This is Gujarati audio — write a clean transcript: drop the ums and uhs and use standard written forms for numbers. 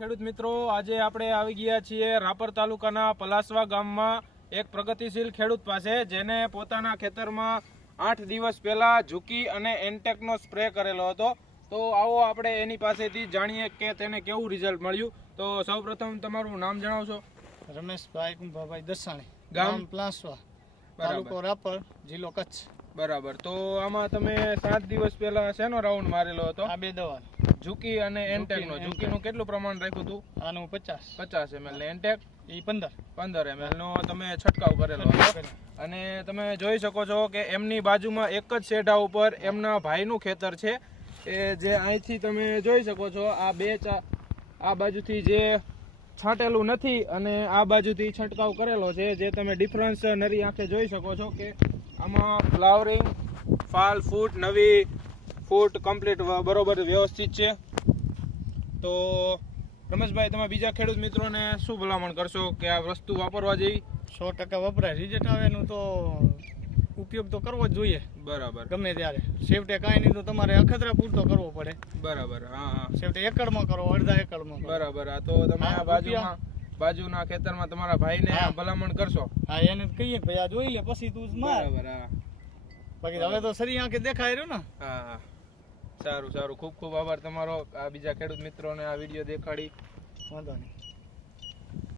ખેડૂત મિત્રો, આજે આપણે આવી ગયા છીએ રાપર તાલુકાના પલાસવા ગામમાં એક પ્રગતિશીલ ખેડૂત પાસે, જેને પોતાના ખેતરમાં 8 દિવસ પહેલા ઝુકી અને એન્ટેકનો સ્પ્રે કરેલો હતો. તો આવો આપણે એની પાસેથી જાણીએ કે તેને કેવું રિઝલ્ટ મળ્યું. તો સૌપ્રથમ તમારું નામ જણાવશો? રમેશભાઈ કુંભાભાઈ દસાણી, ગામ પલાસવા, તાલુકો રાપર, જિલ્લો કચ્છ. બરાબર. તો આમાં તમે 7 દિવસ પહેલા શેનો રાઉન્ડ મારેલો હતો? આ બે દવા, ઝુકી અને એન્ટેકનો. ઝુકીનું કેટલું પ્રમાણ રાખ્યું હતું? આનું 50 ml ને એન્ટેક એ 15 ml નો તમે છંટકાવ કરેલો હતો. અને તમે જોઈ શકો છો કે એમની બાજુમાં એક જ શેઢા ઉપર એમના ભાઈનું ખેતર છે, એ જે અહીંથી તમે જોઈ શકો છો. આ બાજુથી જે છાંટેલું નથી અને આ બાજુથી છંટકાવ કરેલો છે, જે તમે ડિફરન્સ નરી આંખે જોઈ શકો છો કે આમાં ફ્લાવરિંગ, ફાલ, ફૂટ, નવી ફૂટ કમ્પ્લીટ બરોબર વ્યવસ્થિત છે. તો રમેશભાઈ, તમે બીજા ખેડૂત મિત્રોને શું ભલામણ કરશો કે આ વસ્તુ વાપરવા જેવી? 100% વપરાય. રિઝલ્ટ આવે એનું તો ઉપયોગ તો કરવો જ જોઈએ. બરાબર. ગમે ત્યારે છેવટે કાંઈ નહીં તો તમારે અખતરા પૂરતો કરવો પડે. બરાબર. હા. છેવટે એકડમાં કરો, અડધા એકડમાં કરો. બરાબર. આ તો તમે આ બાજુના ખેતરમાં તમારા ભાઈને ભલામણ કરશો? હા, એને કહીએ ભાઈ આ જોઈ લે પછી તું માર. બરાબર. હા. બાકી હવે તો સરી આંખે દેખાય રહ્યું ને. હા. સારું. ખૂબ ખૂબ આભાર તમારો. આ બીજા ખેડૂત મિત્રોને આ વિડીયો દેખાડી. વાંધો નહીં.